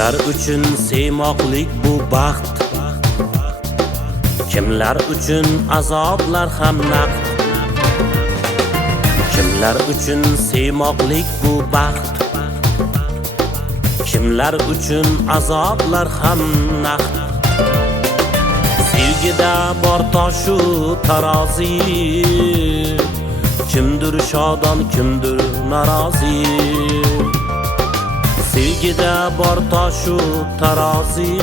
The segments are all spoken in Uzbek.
Kimlar uchun sevmoqlik bu baxt, kimlar uchun azoblar ham naqd. Kimlar uchun sevmoqlik bu baxt, kimlar uchun azoblar ham naqd. Sevgida bor toshu tarozi, kimdir shodon, kimdir norozi. Sevgida bor toshu tarozi,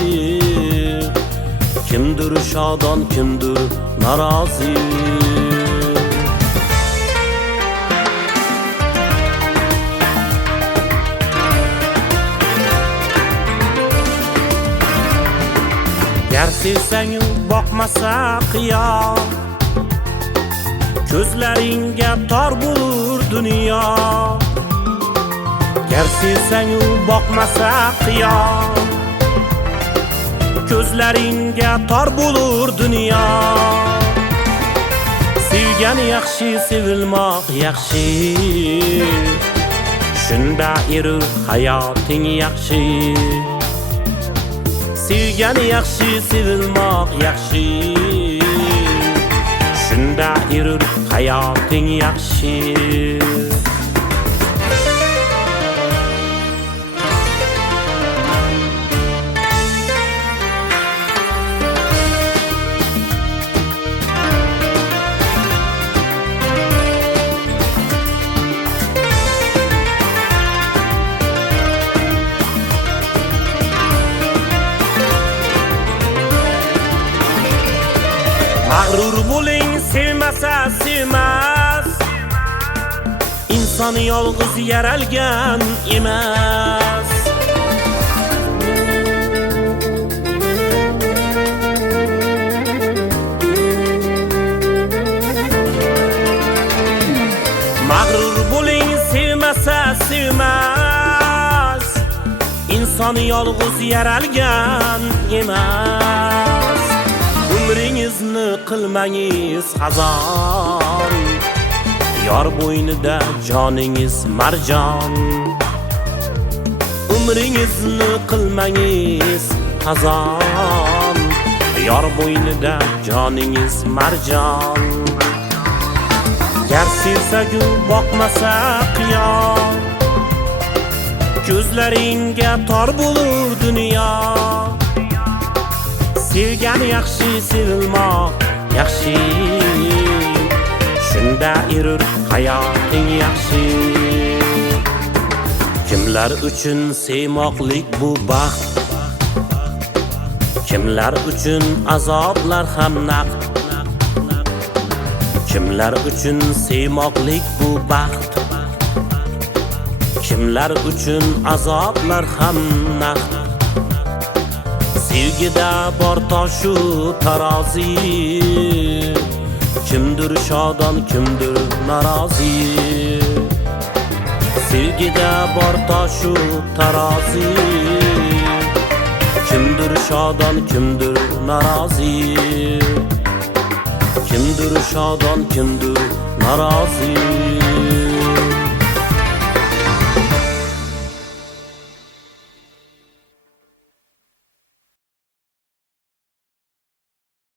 kimdir shodon, kimdir norozi. Gar sevsang boqmasa qiyom, ko'zlaringga tor bo'lur dunyo. Gar sevsang boqmasa qiyom, ko'zlaringga tor bo'lur dunyo. Sevgan yaxshi, sevilmoq yaxshi, shunda erur hayoting yaxshi. Sevgan yaxshi, sevilmoq yaxshi, shunda erur hayoting yaxshi. Mag'rur bo'ling, sevmasa sevmas, inson yolg'iz yaralgan emas. Mag'rur bo'ling, sevmasa sevmas, inson yolg'iz yaralgan emas. Umringizni qilmangiz xazon, yor bo'ynida joningiz marjon. Umringizni qilmangiz xazon, yor bo'ynida joningiz marjon. Gar sevsagu boqmasa qiyom, ko'zlaringga tor bo'lur dunyo. Sevgan yaxshi, sevilmoq yaxshi, shunda erur hayoting yaxshi. Kimlar uchun sevmoqlik bu baxt, kimlar uchun azoblar ham naqd. Kimlar uchun sevmoqlik bu baxt, kimlar uchun azoblar ham naqd. Sevgida bor toshu tarozi, kimdir shodon, kimdir norozi. Sevgida bor toshu tarozi, kimdir shodon, kimdir norozi. Kimdir shodon, kimdir norozi.